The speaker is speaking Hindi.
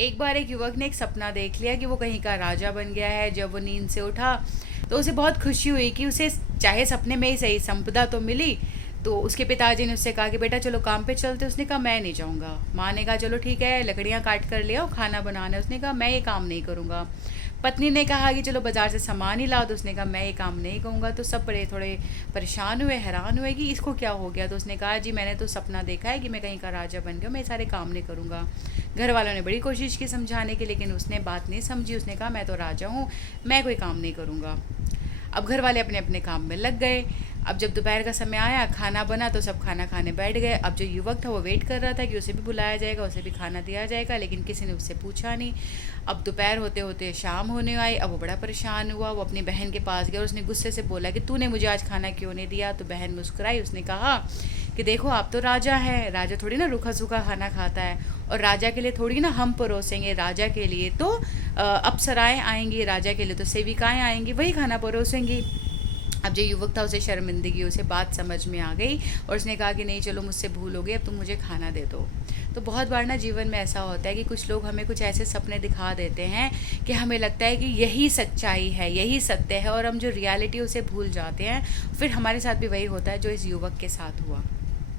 एक बार एक युवक ने एक सपना देख लिया कि वो कहीं का राजा बन गया है। जब वो नींद से उठा तो उसे बहुत खुशी हुई कि उसे चाहे सपने में ही सही संपदा तो मिली। तो उसके पिताजी ने उससे कहा कि बेटा चलो काम पे चलते। उसने कहा मैं नहीं जाऊँगा। माँ ने कहा चलो ठीक है, लकड़ियाँ काट कर ले आओ, खाना बनाना है। उसने कहा मैं ये काम नहीं करूँगा। पत्नी ने कहा कि चलो बाजार से सामान ही लाओ। तो उसने कहा मैं ये काम नहीं करूँगा। तो सब बड़े थोड़े परेशान हुए, हैरान हुए कि इसको क्या हो गया। तो उसने कहा जी मैंने तो सपना देखा है कि मैं कहीं का राजा बन गया, मैं ये सारे काम नहीं करूँगा। घर वालों ने बड़ी कोशिश की समझाने की, लेकिन उसने बात नहीं समझी। उसने कहा मैं तो राजा हूँ, मैं कोई काम नहीं करूँगा। अब घर वाले अपने अपने काम में लग गए। अब जब दोपहर का समय आया, खाना बना तो सब खाना खाने बैठ गए। अब जो युवक था वो वेट कर रहा था कि उसे भी बुलाया जाएगा, उसे भी खाना दिया जाएगा, लेकिन किसी ने उससे पूछा नहीं। अब दोपहर होते होते शाम होने आई। अब वो बड़ा परेशान हुआ, वो अपनी बहन के पास गया और उसने गुस्से से बोला कि तूने मुझे आज खाना क्यों नहीं दिया। तो बहन मुस्कुराई, उसने कहा कि देखो आप तो राजा हैं, राजा थोड़ी ना रूखा सूखा खाना खाता है, और राजा के लिए थोड़ी ना हम परोसेंगे। राजा के लिए तो अप्सराएं आएंगी, राजा के लिए तो सेविकाएं आएंगी, वही खाना परोसेंगी। अब जो युवक था उसे शर्मिंदगी, उसे बात समझ में आ गई और उसने कहा कि नहीं चलो मुझसे भूल हो गई, अब तुम मुझे खाना दे दो। तो बहुत बार ना जीवन में ऐसा होता है कि कुछ लोग हमें कुछ ऐसे सपने दिखा देते हैं कि हमें लगता है कि यही सच्चाई है, यही सत्य है, और हम जो रियलिटी उसे भूल जाते हैं। फिर हमारे साथ भी वही होता है जो इस युवक के साथ हुआ।